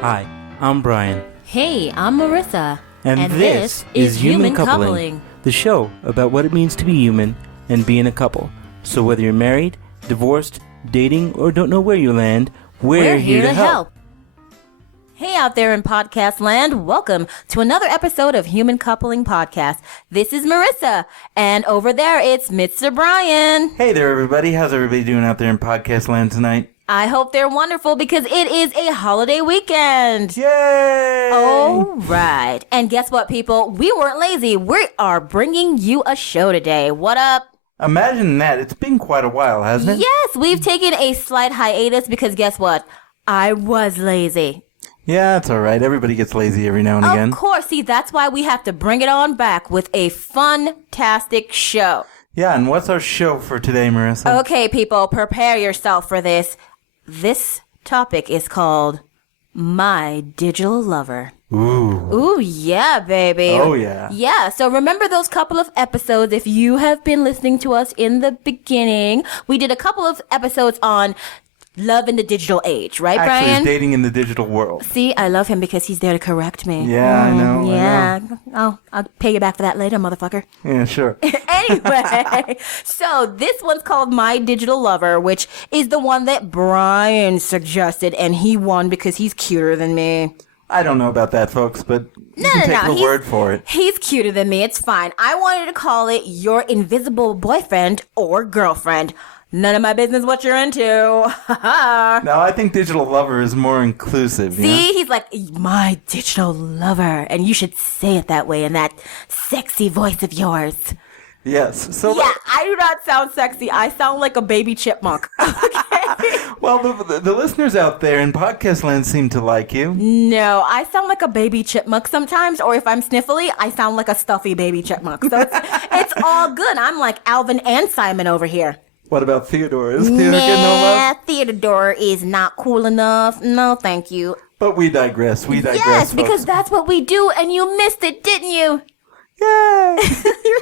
Hi, I'm Brian. Hey, I'm Merisa. And this is Human Coupling, the show about what it means to be human and being a couple. So whether you're married, divorced, dating, or don't know where you land, we're here to help. Hey out there in podcast land, welcome to another episode of Human Coupling Podcast. This is Merisa, and over there it's Mr. Brian. Hey there, everybody. How's everybody doing out there in podcast land tonight? I hope they're wonderful because it is a holiday weekend. Yay! All right. And guess what, people? We weren't lazy. We are bringing you a show today. What up? Imagine that. It's been quite a while, hasn't it? Yes, we've taken a slight hiatus because guess what? I was lazy. Yeah, it's all right. Everybody gets lazy every now and again. Of course. See, that's why we have to bring it on back with a fun-tastic show. Yeah, and what's our show for today, Marissa? Okay, people, prepare yourself for this. This topic is called My Digital Lover. Ooh, yeah, baby. Oh, yeah. Yeah, so remember those couple of episodes, if you have been listening to us in the beginning, we did a couple of episodes on love in the digital age, right, Actually, Brian? dating in the digital world. See, I love him because he's there to correct me. Yeah, I know. Yeah. I know. I'll pay you back for that later, motherfucker. Yeah, sure. Anyway, so this one's called My Digital Lover, which is the one that Brian suggested, and he won because he's cuter than me. I don't know about that, folks, but you can take the word for it. He's cuter than me. It's fine. I wanted to call it Your Invisible Boyfriend or Girlfriend. None of my business what you're into. No, I think digital lover is more inclusive. See, he's like, my digital lover. And you should say it that way in that sexy voice of yours. Yes. So yeah, I do not sound sexy. I sound like a baby chipmunk. Okay. Well, the listeners out there in podcast land seem to like you. No, I sound like a baby chipmunk sometimes, or if I'm sniffly, I sound like a stuffy baby chipmunk. So it's all good. I'm like Alvin and Simon over here. What about Theodore? Is Theodore getting no love? Theodore is not cool enough. No, thank you. But we digress. Yes, folks. Because that's what we do, and you missed it, didn't you? Yay! You're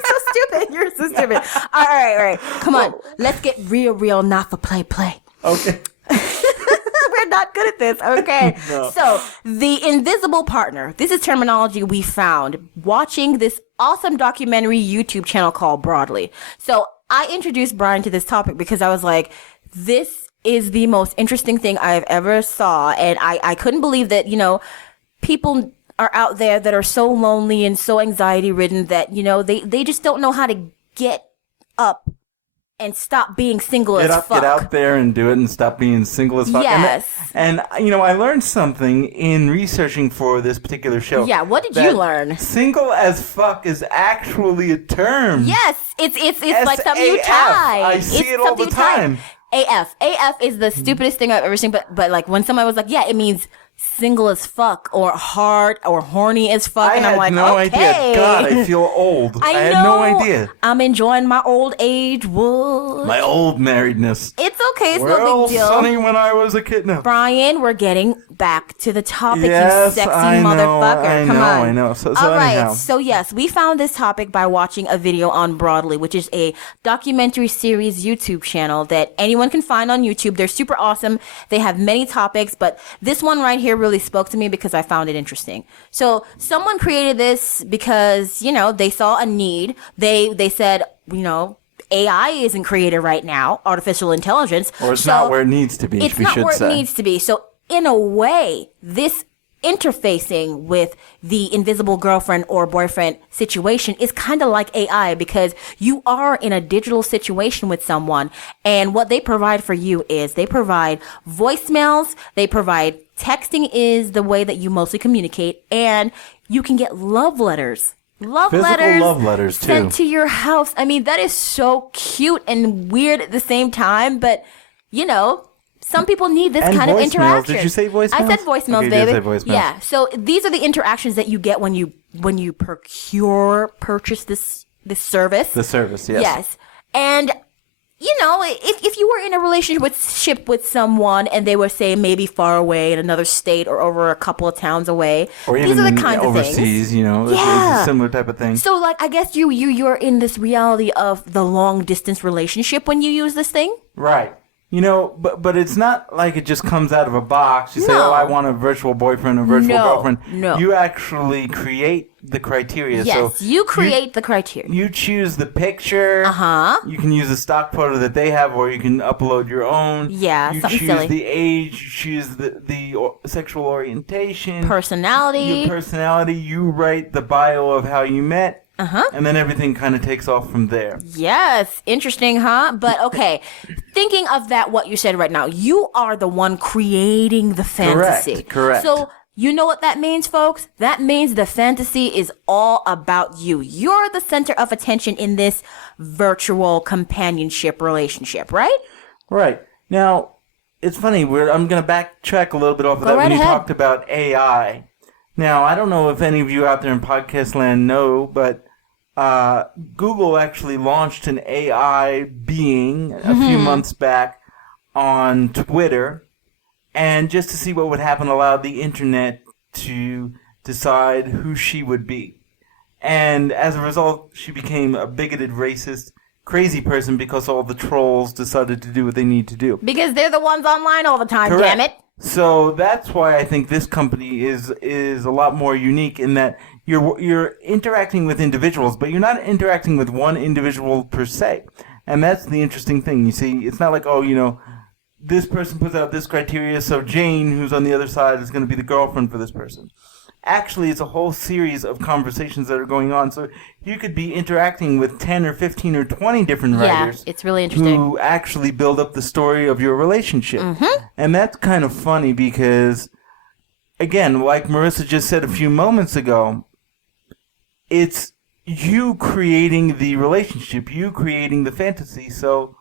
so stupid. All right. Come on. Let's get real, not for play. Okay. We're not good at this. Okay. No. So, the invisible partner. This is terminology we found watching this awesome documentary YouTube channel called Broadly. So, I introduced Brian to this topic because I was like, this is the most interesting thing I've ever saw. And I couldn't believe that, people are out there that are so lonely and so anxiety ridden that, they just don't know how to get up and stop being single as fuck. Get out there and do it and stop being single as fuck. Yes. And I learned something in researching for this particular show. Yeah, what did you learn? Single as fuck is actually a term. Yes, it's like something you tie. I see it all the time. AF is the stupidest thing I've ever seen, but like when somebody was like, yeah, it means single as fuck or hard or horny as fuck, and I'm like, no okay. idea. God, I feel old. I had no idea. I'm enjoying my old age. What? My old marriedness. It's okay. It's no big deal. Sunny when I was a kid. No. Brian, we're getting back to the topic, yes, you sexy I know, motherfucker. Come on. I know. So all anyhow. right. So yes, we found this topic by watching a video on Broadly, which is a documentary series YouTube channel that anyone can find on YouTube. They're super awesome. They have many topics, but this one right here really spoke to me because I found it interesting. So someone created this because, they saw a need. They said, AI isn't created right now, artificial intelligence. Or it's not where it needs to be, It's not where it needs to be. So in a way, this interfacing with the invisible girlfriend or boyfriend situation is kind of like AI because you are in a digital situation with someone, and what they provide for you is they provide voicemails, they provide texting is the way that you mostly communicate, and you can get love letters. Love letters too. Sent to your house. I mean, that is so cute and weird at the same time, but some people need this kind of interaction. Did you say voicemails? I said voicemails, okay, baby. You did say voicemails. Yeah. So these are the interactions that you get when you purchase this service. The service, yes. Yes. And if you were in a relationship with someone and they were, say, maybe far away in another state or over a couple of towns away, or these even are the kinds overseas, of things. It's a similar type of thing. So, like, I guess you're in this reality of the long distance relationship when you use this thing. Right. But it's not like it just comes out of a box. You say, I want a virtual boyfriend or virtual girlfriend. No. You actually create the criteria. Yes, you create the criteria. You choose the picture. You can use a stock photo that they have, or you can upload your own. Yeah, you something choose silly. the age. You choose the sexual orientation. Personality. Your personality. You write the bio of how you met. And then everything kind of takes off from there. Yes. Interesting, huh? But okay, thinking of that, what you said right now, you are the one creating the fantasy. Correct. So you know what that means, folks? That means the fantasy is all about you. You're the center of attention in this virtual companionship relationship, right? Right. Now, it's funny. I'm going to backtrack a little bit off of that right when you ahead. talked about AI. Now, I don't know if any of you out there in podcast land know, but Google actually launched an AI being a few months back on Twitter, and just to see what would happen, allowed the internet to decide who she would be. And as a result, she became a bigoted, racist, crazy person because all the trolls decided to do what they need to do. Because they're the ones online all the time, Correct. damn it. So that's why I think this company is a lot more unique in that you're interacting with individuals, but you're not interacting with one individual per se. And that's the interesting thing. You see, it's not like, this person puts out this criteria, so Jane, who's on the other side, is going to be the girlfriend for this person. Actually, it's a whole series of conversations that are going on. So you could be interacting with 10 or 15 or 20 different writers. Yeah, it's really interesting. Who actually build up the story of your relationship. And that's kind of funny because, again, like Marissa just said a few moments ago, it's you creating the relationship, you creating the fantasy. So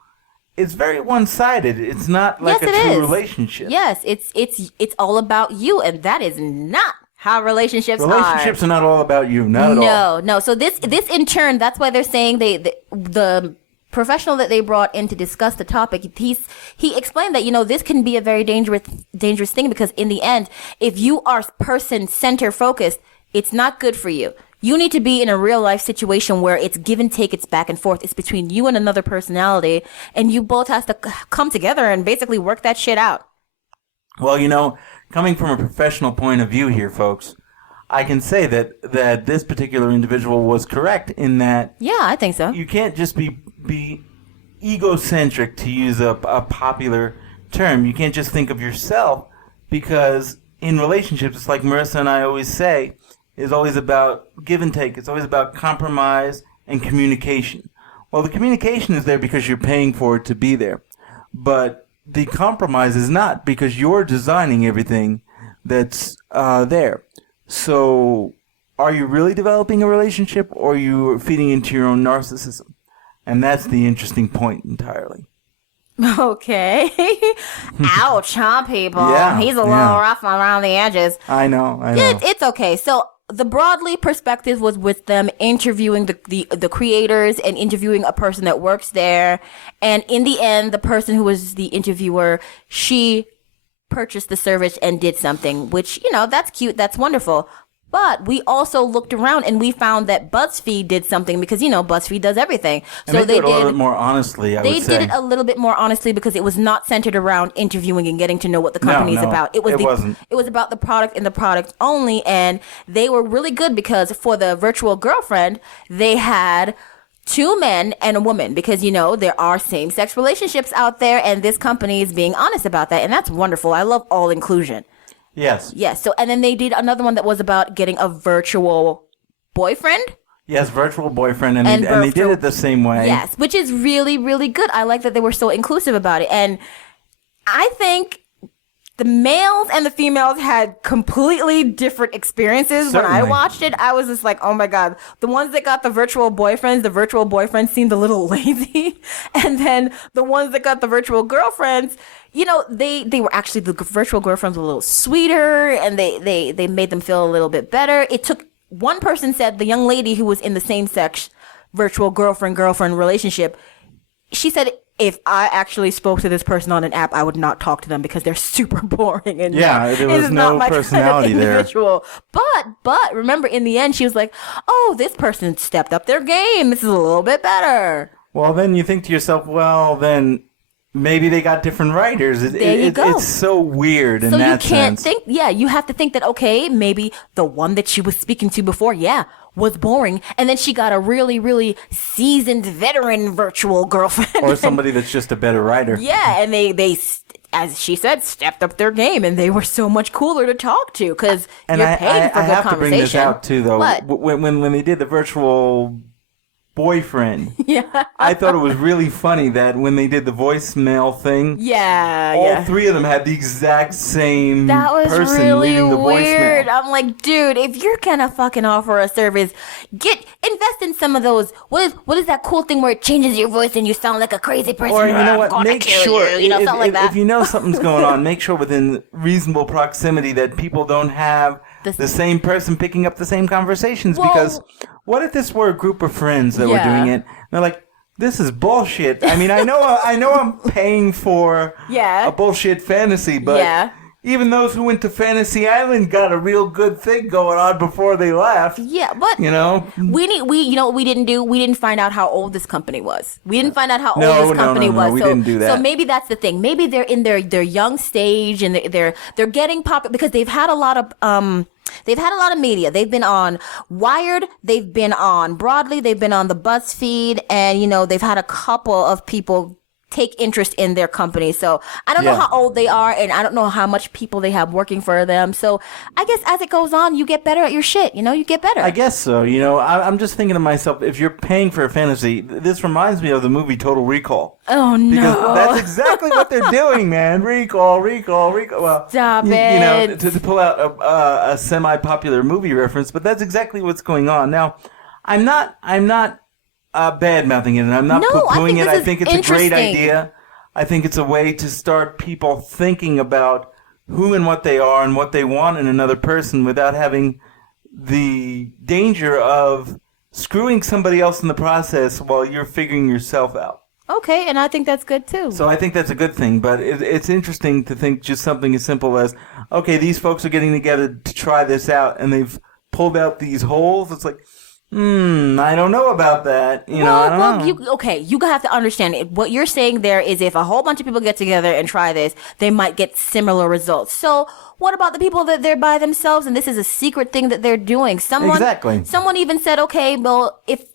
it's very one-sided. It's not like a true relationship. Yes, it's all about you, and that is not how relationships are. Relationships are not all about you, not at all. No. So this in turn, that's why they're saying the professional that they brought in to discuss the topic, he explained that, this can be a very dangerous thing, because in the end, if you are person center focused, it's not good for you. You need to be in a real life situation where it's give and take, it's back and forth. It's between you and another personality, and you both have to come together and basically work that shit out. Well, coming from a professional point of view here, folks, I can say that this particular individual was correct in that. Yeah, I think so. You can't just be egocentric, to use a popular term. You can't just think of yourself, because in relationships, it's like Marissa and I always say, is always about give and take. It's always about compromise and communication. Well, the communication is there because you're paying for it to be there. But the compromise is not, because you're designing everything that's there. So are you really developing a relationship, or are you feeding into your own narcissism? And that's the interesting point entirely. Okay. Ouch, huh, people? Yeah, He's a little rough around the edges. I know. It's okay. So the broadly perspective was with them interviewing the creators and interviewing a person that works there. And in the end, the person who was the interviewer, she purchased the service and did something, which, that's cute. That's wonderful. But we also looked around and we found that BuzzFeed did something, because, BuzzFeed does everything. And so they did it a little bit more honestly, I would say. They did it a little bit more honestly, because it was not centered around interviewing and getting to know what the company is about. It wasn't. It was about the product and the product only. And they were really good, because for the virtual girlfriend, they had 2 men and a woman, because, there are same-sex relationships out there, and this company is being honest about that. And that's wonderful. I love all inclusion. Yes. Yes. So, and then they did another one that was about getting a virtual boyfriend. Yes, virtual boyfriend, and they did it the same way. Yes, which is really, really good. I like that they were so inclusive about it. And I think the males and the females had completely different experiences. Certainly. When I watched it, I was just like, oh my God. The ones that got the virtual boyfriends seemed a little lazy. And then the ones that got the virtual girlfriends, they were actually, the virtual girlfriends were a little sweeter, and they made them feel a little bit better. It took, one person said, the young lady who was in the same sex virtual girlfriend relationship, she said, if I actually spoke to this person on an app, I would not talk to them because they're super boring. And there was no personality there. But remember, in the end, she was like, oh, this person stepped up their game. This is a little bit better. Well, then you think to yourself, well, then maybe they got different writers. There you go. It's so weird in that sense. So you can't think, you have to think that, okay, maybe the one that she was speaking to before, was boring. And then she got a really, really seasoned veteran virtual girlfriend. Or somebody that's just a better writer. Yeah, and they as she said, stepped up their game, and they were so much cooler to talk to because you're paying for good conversation. I have to bring this out, too, though. What? When they did the virtual boyfriend, yeah, I thought it was really funny that when they did the voicemail thing, all three of them had the exact same that was person really leaving the weird. voicemail. I'm like, dude, if you're gonna fucking offer a service, invest in some of those. What is that cool thing where it changes your voice and you sound like a crazy person? Or you know what? Make sure something like that. If you know something's going on, make sure within reasonable proximity that people don't have the same person picking up the same conversations. Because what if this were a group of friends that were doing it? They're like, this is bullshit. I mean, I know I'm paying for a bullshit fantasy, but even those who went to Fantasy Island got a real good thing going on before they left. Yeah, but you know, we didn't do? We didn't find out how old this company was. We didn't find out how old this company was. We didn't do that. So maybe that's the thing. Maybe they're in their young stage and they're getting popular because they've had a lot of media. They've been on Wired, they've been on Broadly, they've been on the BuzzFeed, and they've had a couple of people take interest in their company. So I don't know how old they are, and I don't know how much people they have working for them. So I guess as it goes on, you get better at your shit. You get better. I guess so. I'm just thinking to myself, if you're paying for a fantasy, this reminds me of the movie Total Recall. Oh, no. Because that's exactly what they're doing, man. Recall. Well, stop it. To pull out a semi-popular movie reference, but that's exactly what's going on. Now, I'm not bad-mouthing it, and I'm not poo-pooing it. I think it's a great idea. I think it's a way to start people thinking about who and what they are and what they want in another person without having the danger of screwing somebody else in the process while you're figuring yourself out. Okay, and I think that's good, too. So I think that's a good thing, but it's interesting to think just something as simple as, okay, these folks are getting together to try this out, and they've pulled out these holes. It's like, I don't know about that. You have to understand it. What you're saying there is if a whole bunch of people get together and try this, they might get similar results. So what about the people that they're by themselves and this is a secret thing that they're doing? Someone even said, okay, well, if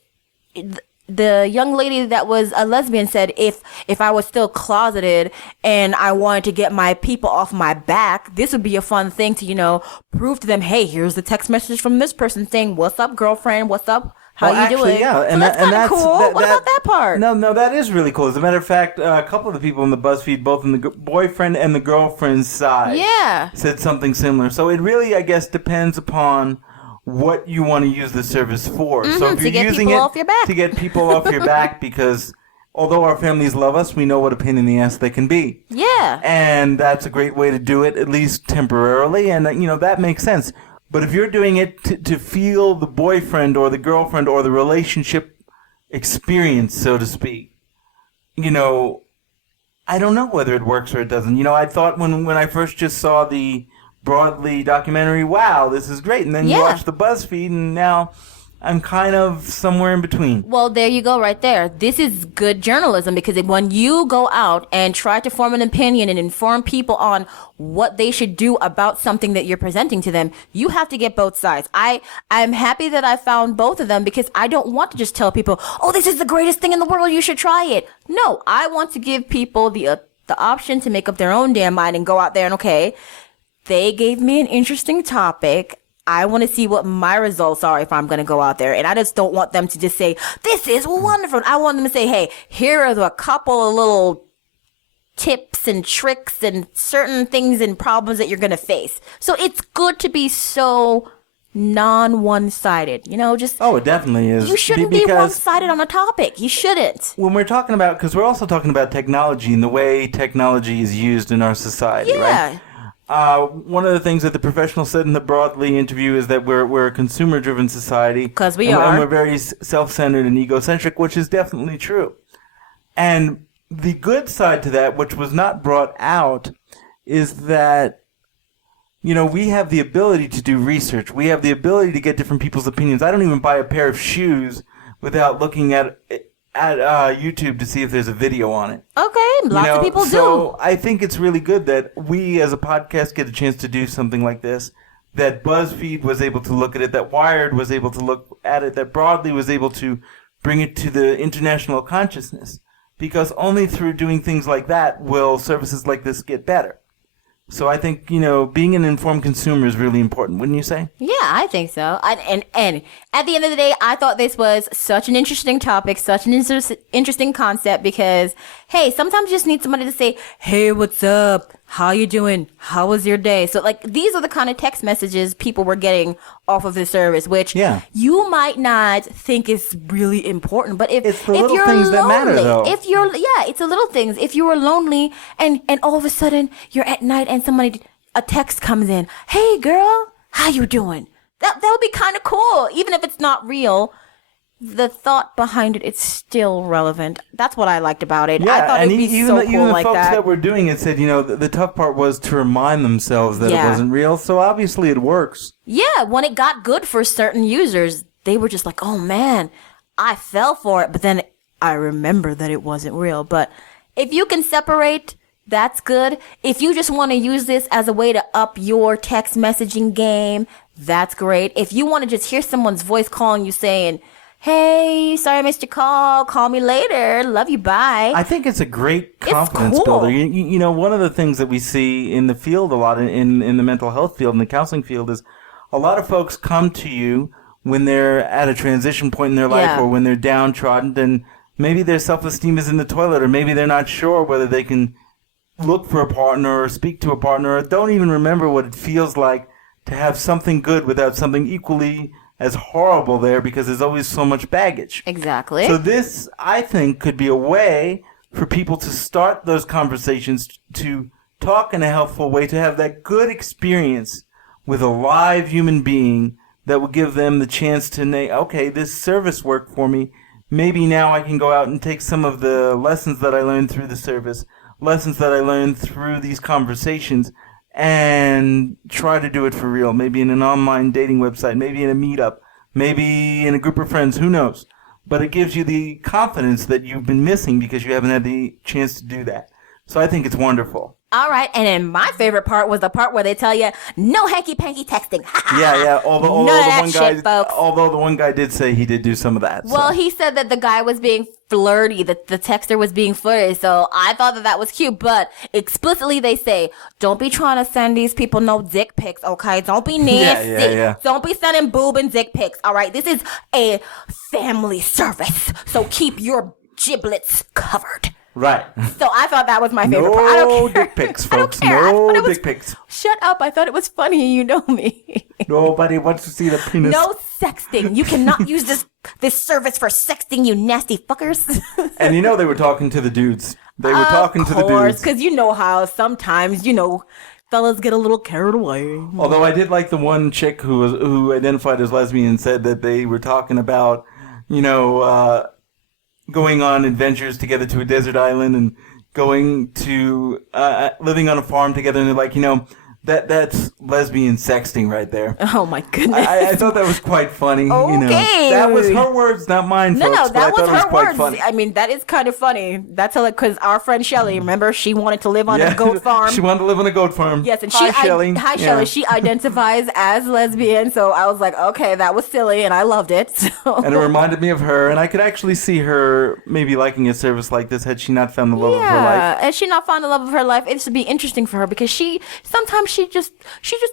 the young lady that was a lesbian said, if I was still closeted and I wanted to get my people off my back, this would be a fun thing to, prove to them, hey, here's the text message from this person saying, what's up, girlfriend? What's up? How you doing? Yeah, so that's kind of cool. What about that part? No, that is really cool. As a matter of fact, a couple of the people in the BuzzFeed, both in the boyfriend and the girlfriend's side, said something similar. So it really, I guess, depends upon what you want to use the service for. So if you're using it to get people off your back, because although our families love us, we know what a pain in the ass they can be. Yeah. And that's a great way to do it, at least temporarily, and that makes sense. But if you're doing it to feel the boyfriend or the girlfriend or the relationship experience, so to speak, I don't know whether it works or it doesn't. I thought when I first just saw the Broadly documentary, wow, this is great. And then you watch the BuzzFeed, and now I'm kind of somewhere in between. Well, there you go right there. This is good journalism because when you go out and try to form an opinion and inform people on what they should do about something that you're presenting to them, you have to get both sides. I'm happy that I found both of them because I don't want to just tell people, oh, this is the greatest thing in the world, you should try it. No, I want to give people the option to make up their own damn mind and go out there and, okay, they gave me an interesting topic. I want to see what my results are if I'm going to go out there. And I just don't want them to just say, this is wonderful. I want them to say, hey, here are a couple of little tips and tricks and certain things and problems that you're going to face. So it's good to be so non-one-sided, Oh, it definitely is. You shouldn't be one-sided on a topic. You shouldn't. When we're talking about, because we're also talking about technology and the way technology is used in our society, right? One of the things that the professional said in the Broadly interview is that we're a consumer-driven society. Because we are. And we're very self-centered and egocentric, which is definitely true. And the good side to that, which was not brought out, is that, we have the ability to do research. We have the ability to get different people's opinions. I don't even buy a pair of shoes without looking at at YouTube to see if there's a video on it. Okay, lots of people do. So I think it's really good that we as a podcast get a chance to do something like this, that BuzzFeed was able to look at it, that Wired was able to look at it, that Broadly was able to bring it to the international consciousness. Because only through doing things like that will services like this get better. So I think, being an informed consumer is really important, wouldn't you say? Yeah, I think so. And at the end of the day, I thought this was such an interesting topic, such an interesting concept because, hey, sometimes you just need somebody to say, hey, what's up? How you doing? How was your day? So, these are the kind of text messages people were getting off of this service, which you might not think is really important. But it's the little things that matter, though. It's the little things. If you were lonely and all of a sudden you're at night and a text comes in, hey, girl, how you doing? That would be kind of cool, even if it's not real. The thought behind it is still relevant. That's what I liked about it. Yeah, I thought it'd be so cool even the like folks that. that were doing it said, the tough part was to remind themselves that it wasn't real. So obviously it works. Yeah, when it got good for certain users, they were just like, oh man, I fell for it. But then I remember that it wasn't real. But if you can separate, that's good. If you just want to use this as a way to up your text messaging game, that's great. If you want to just hear someone's voice calling you saying, hey, sorry I missed your call me later, love you, bye. I think it's a great confidence builder. One of the things that we see in the field a lot, in the mental health field, in the counseling field, is a lot of folks come to you when they're at a transition point in their life or when they're downtrodden, and maybe their self-esteem is in the toilet, or maybe they're not sure whether they can look for a partner or speak to a partner, or don't even remember what it feels like to have something good without something equally as horrible there, because there's always so much baggage. Exactly. So this, I think, could be a way for people to start those conversations, to talk in a helpful way, to have that good experience with a live human being that will give them the chance to say, okay, this service worked for me. Maybe now I can go out and take some of the lessons that I learned through the service, lessons that I learned through these conversations, and try to do it for real. Maybe in an online dating website, maybe in a meetup, maybe in a group of friends, who knows? But it gives you the confidence that you've been missing because you haven't had the chance to do that. So I think it's wonderful. All right, and then my favorite part was the part where they tell you, no hanky-panky texting. Yeah. Although Folks. the one guy did say he did do some of that. Well, he said that the guy was being flirty, that the texter was being flirty, so I thought that was cute, but explicitly they say, don't be trying to send these people no dick pics, okay? Don't be nasty. Yeah. Don't be sending boob and dick pics, all right? This is a family service, so keep your giblets covered. Right. So I thought that was my favorite part. I don't care. Dick pics, folks. No dick pics. Shut up. I thought it was funny. You know me. Nobody wants to see the penis. No sexting. You cannot use this service for sexting, you nasty fuckers. And they were talking to the dudes. They were talking to the dudes. Of course, because you know how sometimes, fellas get a little carried away. Although I did like the one chick who identified as lesbian and said that they were talking about, going on adventures together to a desert island and going to living on a farm together, and they're like, that's lesbian sexting right there. Oh my goodness! I thought that was quite funny. Okay, that was her words, not mine. No, folks, that was her words. Funny. I mean, that is kind of funny. That's because our friend Shelly, remember, she wanted to live on a goat farm. She wanted to live on a goat farm. Yes, and Shelly. Hi, Shelly. She identifies as lesbian, so I was like, okay, that was silly, and I loved it. So. And it reminded me of her, and I could actually see her maybe liking a service like this had she not found the love of her life. Yeah, and she not found the love of her life. It should be interesting for her because she's just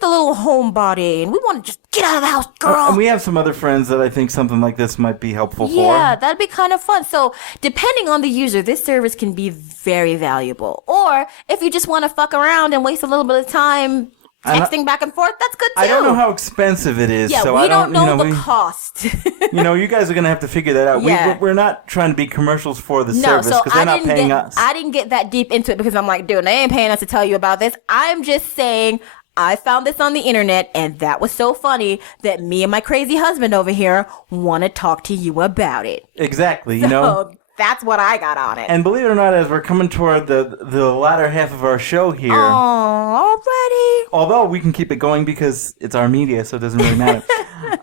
a little homebody, and we want to just get out of the house, girl. And we have some other friends that I think something like this might be helpful for. Yeah, that'd be kind of fun. So, depending on the user, this service can be very valuable. Or, if you just want to fuck around and waste a little bit of time texting back and forth, that's good too. I don't know how expensive it is. Yeah, so we don't know the cost. You guys are going to have to figure that out. Yeah. We're not trying to be commercials for the service because they're not paying us. I didn't get that deep into it because I'm like, dude, they ain't paying us to tell you about this. I'm just saying, I found this on the internet, and that was so funny that me and my crazy husband over here want to talk to you about it. Exactly, So that's what I got on it. And believe it or not, as we're coming toward the latter half of our show here. Oh, already? Although we can keep it going because it's our media, so it doesn't really matter.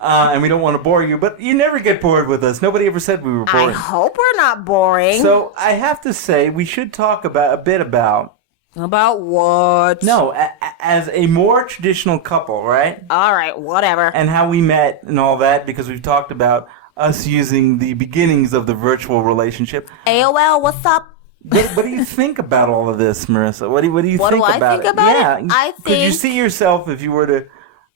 and we don't want to bore you, but you never get bored with us. Nobody ever said we were boring. I hope we're not boring. So I have to say, we should talk a bit about... About what? No, as a more traditional couple, right? All right, whatever. And how we met and all that, because we've talked about us using the beginnings of the virtual relationship. AOL, what's up? What do you think about all of this, Marissa? What do you What think do I about think about it? Yeah. I Could you think- see yourself if you were to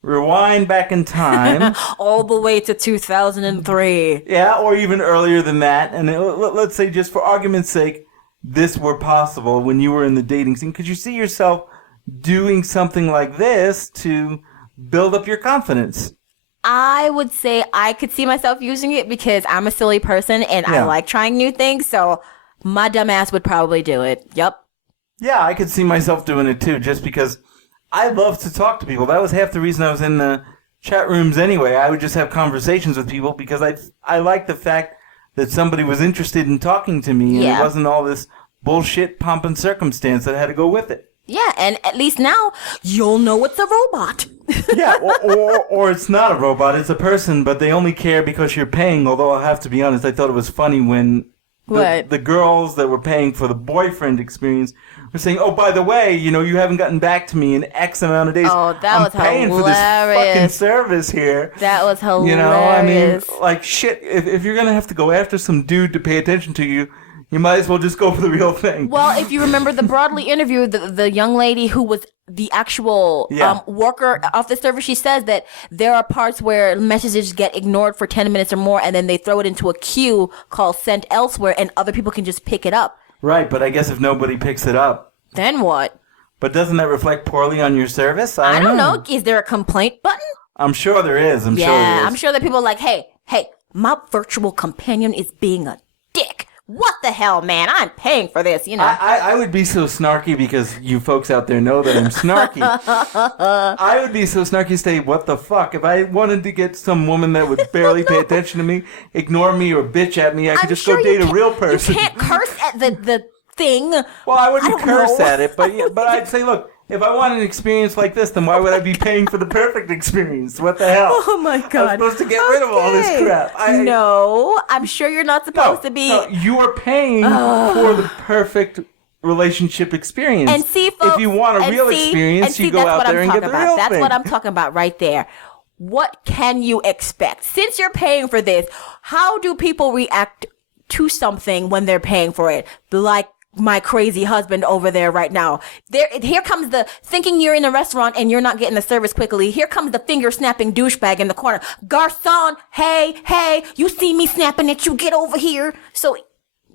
rewind back in time? All the way to 2003. Yeah, or even earlier than that. And let's say, just for argument's sake, this were possible when you were in the dating scene. Could you see yourself doing something like this to build up your confidence? I would say I could see myself using it because I'm a silly person and I like trying new things. So my dumb ass would probably do it. Yep. Yeah, I could see myself doing it too, just because I love to talk to people. That was half the reason I was in the chat rooms anyway. I would just have conversations with people because I like the fact that somebody was interested in talking to me, and it wasn't all this bullshit pomp and circumstance that had to go with it. Yeah, and at least now you'll know it's a robot. Yeah, or it's not a robot, it's a person, but they only care because you're paying, although I have to be honest, I thought it was funny when the girls that were paying for the boyfriend experience were saying, oh, by the way, you haven't gotten back to me in X amount of days. Oh, that was paying hilarious. for this fucking service here. That was hilarious. Like, shit, if you're going to have to go after some dude to pay attention to you, you might as well just go for the real thing. Well, if you remember the Broadly interview, the young lady who was the actual worker of the service, she says that there are parts where messages get ignored for 10 minutes or more, and then they throw it into a queue called Sent Elsewhere, and other people can just pick it up. Right, but I guess if nobody picks it up. Then what? But doesn't that reflect poorly on your service? I don't know. Is there a complaint button? I'm sure there is. I'm sure there is. I'm sure that people are like, hey, my virtual companion is being a dick. What the hell, man? I'm paying for this, I would be so snarky because you folks out there know that I'm snarky. I would be so snarky, say, what the fuck? If I wanted to get some woman that would barely pay attention to me, ignore me, or bitch at me, I could just go date a real person. You can't curse at the thing. Well, I wouldn't curse at it, but I'd say, look, if I want an experience like this, then why would I be paying for the perfect experience? What the hell? Oh my God. I'm supposed to get rid of all this crap. No, I'm sure you're not supposed to be. No, you are paying for the perfect relationship experience. And see, folks, if you want a real experience, you go out there and get the real thing. That's what I'm talking about right there. What can you expect? Since you're paying for this, how do people react to something when they're paying for it? Like my crazy husband over there right now. Here comes the thinking you're in a restaurant and you're not getting the service quickly. Here comes the finger snapping douchebag in the corner. Garçon, hey, you see me snapping at you, get over here. So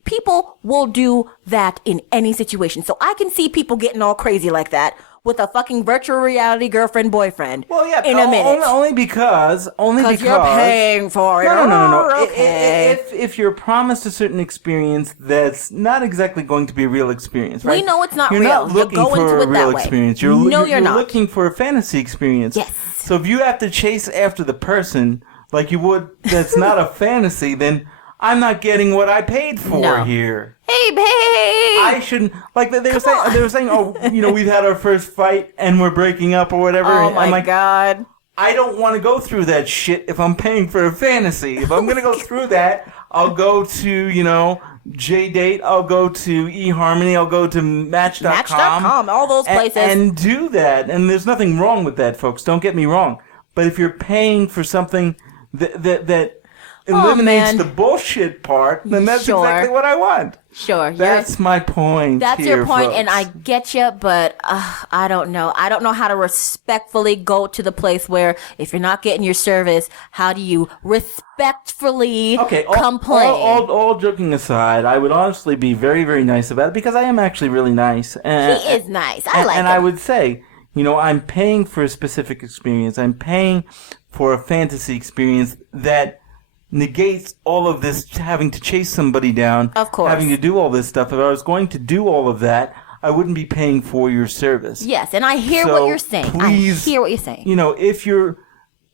people will do that in any situation. So I can see people getting all crazy like that with a fucking virtual reality girlfriend boyfriend. Well, yeah, in a minute. Only because you're paying for it. No. Okay. If you're promised a certain experience that's not exactly going to be a real experience, right? We know it's not you're real. Not looking you're going for into a it real that experience. way. You're not. looking for a fantasy experience. Yes. So if you have to chase after the person like you would that's not a fantasy, then I'm not getting what I paid for here. Hey, babe! I shouldn't, like they were saying, oh, we've had our first fight and we're breaking up or whatever. Oh and my I'm like, God. I don't want to go through that shit if I'm paying for a fantasy. If I'm going to go through that, I'll go to, JDate, I'll go to eHarmony, I'll go to Match.com. Match.com, all those places. And do that. And there's nothing wrong with that, folks. Don't get me wrong. But if you're paying for something that eliminates the bullshit part, then that's exactly what I want. Sure. That's my point. That's here, your point, folks. and I get you, but I don't know. I don't know how to respectfully go to the place where if you're not getting your service, how do you respectfully complain? All joking aside, I would honestly be very, very nice about it because I am actually really nice. He is nice. I like him. And I would say, I'm paying for a specific experience. I'm paying for a fantasy experience that negates all of this having to chase somebody down. Of course. Having to do all this stuff. If I was going to do all of that, I wouldn't be paying for your service. Yes, and I hear what you're saying. Please, I hear what you're saying. If you're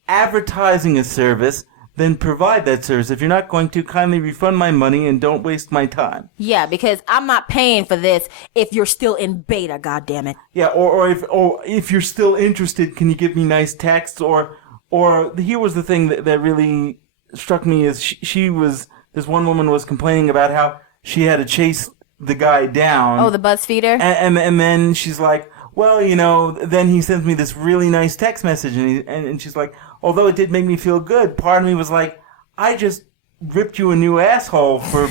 advertising a service, then provide that service. If you're not going to, kindly refund my money and don't waste my time. Yeah, because I'm not paying for this if you're still in beta, goddammit. Yeah, or if you're still interested, can you give me nice texts or Or here was the thing that really struck me is this one woman was complaining about how she had to chase the guy down. Oh, the BuzzFeeder? And then she's like, well, then he sends me this really nice text message. And she's like, although it did make me feel good, part of me was like, I just ripped you a new asshole for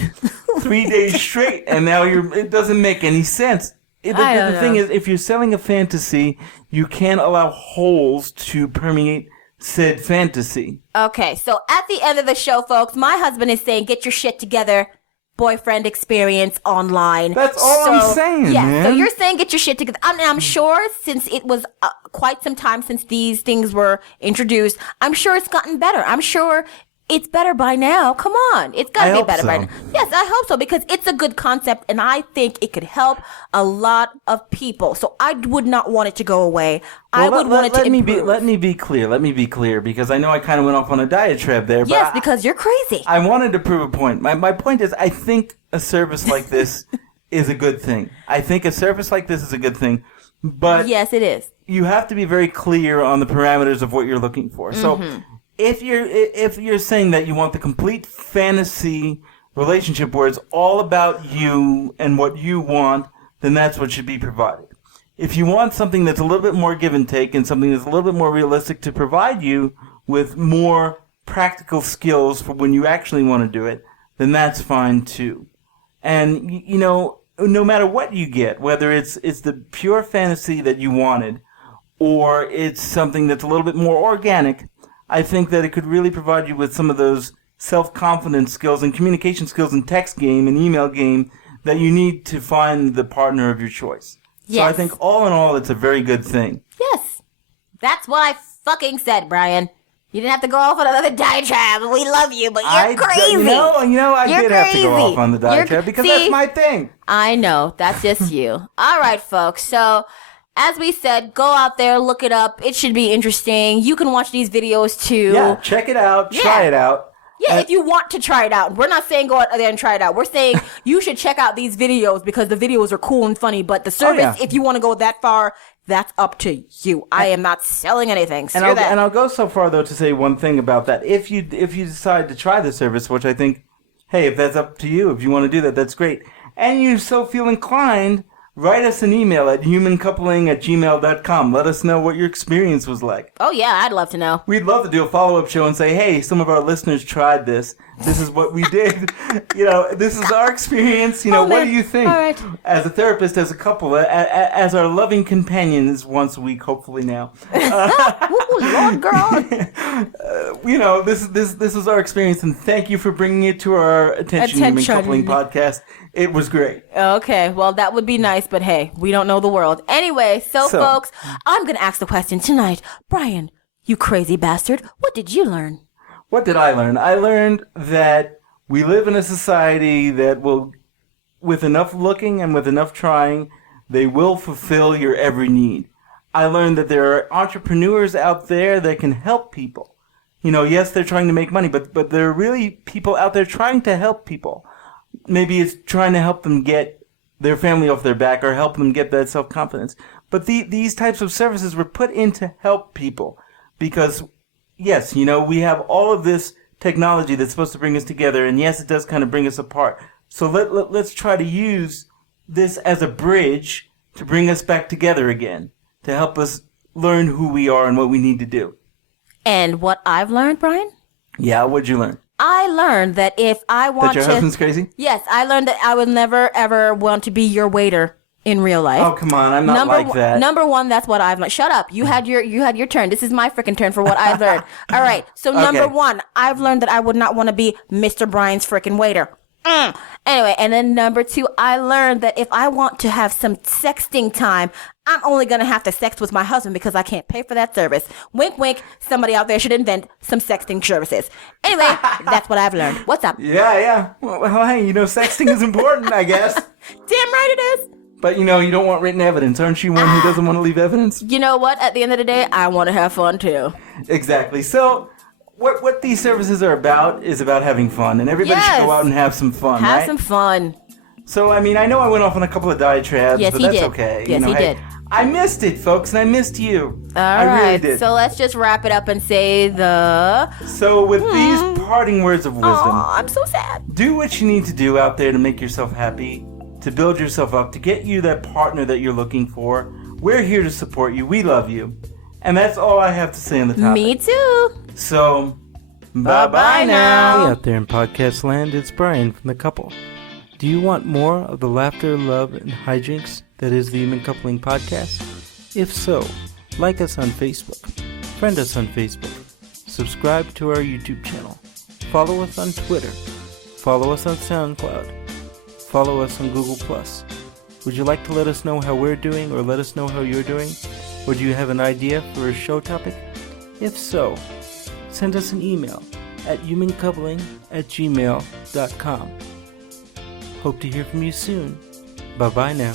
3 days straight, and now it doesn't make any sense. The thing is, if you're selling a fantasy, you can't allow holes to permeate said fantasy. Okay, so at the end of the show, folks, my husband is saying, get your shit together. Boyfriend experience online. That's all I'm saying, man. So you're saying get your shit together. I'm sure since it was quite some time since these things were introduced, I'm sure it's gotten better. I'm sure it's better by now. Come on. It's got to be better by now. Yes, I hope so, because it's a good concept, and I think it could help a lot of people. So I would not want it to go away. I would want it to improve. Let me be clear, because I know I kind of went off on a diatribe there. But yes, because you're crazy. I wanted to prove a point. My point is, I think a service like this is a good thing. But yes, it is. You have to be very clear on the parameters of what you're looking for. So if you're saying that you want the complete fantasy relationship where it's all about you and what you want, then that's what should be provided. If you want something that's a little bit more give and take and something that's a little bit more realistic to provide you with more practical skills for when you actually want to do it, then that's fine too. And, no matter what you get, whether it's the pure fantasy that you wanted or it's something that's a little bit more organic, I think that it could really provide you with some of those self-confidence skills and communication skills and text game and email game that you need to find the partner of your choice. Yes. So I think all in all, it's a very good thing. Yes. That's what I fucking said, Brian. You didn't have to go off on another diatribe. We love you, but you're crazy. I did have to go off on the diatribe because that's my thing. I know. That's just you. All right, folks. So, as we said, go out there, look it up. It should be interesting. You can watch these videos too. Yeah, check it out. Try it out. Yeah, if you want to try it out. We're not saying go out there and try it out. We're saying you should check out these videos because the videos are cool and funny. But the service, if you want to go that far, that's up to you. I am not selling anything. And I'll go so far, though, to say one thing about that. If you decide to try the service, which I think, hey, if that's up to you, if you want to do that, that's great. And you so feel inclined, write us an email at humancoupling@gmail.com. Let us know what your experience was like. Oh, yeah, I'd love to know. We'd love to do a follow-up show and say, hey, some of our listeners tried this. This is what we did. This is our experience. What do you think? All right. As a therapist, as a couple, as our loving companions once a week, hopefully now. Lord, girl. This is our experience, and thank you for bringing it to our attention. Human Coupling Podcast. It was great. Okay, well, that would be nice, but hey, we don't know the world. Anyway, so folks, I'm going to ask the question tonight. Brian, you crazy bastard, what did you learn? What did I learn? I learned that we live in a society that will, with enough looking and with enough trying, they will fulfill your every need. I learned that there are entrepreneurs out there that can help people. Yes, they're trying to make money, but there are really people out there trying to help people. Maybe it's trying to help them get their family off their back or help them get that self-confidence. But these types of services were put in to help people because, yes, we have all of this technology that's supposed to bring us together, and yes, it does kind of bring us apart. So let's try to use this as a bridge to bring us back together again, to help us learn who we are and what we need to do. And what I've learned, Brian? Yeah, what'd you learn? I learned that if I want That your husband's crazy? Yes, I learned that I would never, ever want to be your waiter in real life. Oh, come on. I'm not like that. Number one, that's what I've learned. Shut up. You had your turn. This is my freaking turn for what I've learned. All right. So number one, I've learned that I would not want to be Mr. Brian's freaking waiter. Anyway, and then number two, I learned that if I want to have some sexting time, I'm only going to have to sex with my husband because I can't pay for that service. Wink, wink. Somebody out there should invent some sexting services. Anyway, that's what I've learned. What's up? Yeah. Well, hey, sexting is important, I guess. Damn right it is. But, you don't want written evidence. Aren't you one who doesn't want to leave evidence? You know what? At the end of the day, I want to have fun, too. Exactly. So, what these services are about is about having fun. And everybody should go out and have some fun, Have some fun. So, I know I went off on a couple of diatribes, but that's okay. Yes, he did. I missed it, folks, and I missed you. All I right, really did. so let's just wrap it up and say So with these parting words of wisdom, I'm so sad. do what you need to do out there to make yourself happy, to build yourself up, to get you that partner that you're looking for. We're here to support you. We love you. And that's all I have to say on the topic. Me too. So, bye-bye now. Hey out there in podcast land, it's Brian from The Couple. Do you want more of the laughter, love, and hijinks that is the Human Coupling Podcast? If so, like us on Facebook, friend us on Facebook, subscribe to our YouTube channel, follow us on Twitter, follow us on SoundCloud, follow us on Google+. Would you like to let us know how we're doing or let us know how you're doing? Or do you have an idea for a show topic? If so, send us an email at humancoupling@gmail.com. Hope to hear from you soon. Bye-bye now.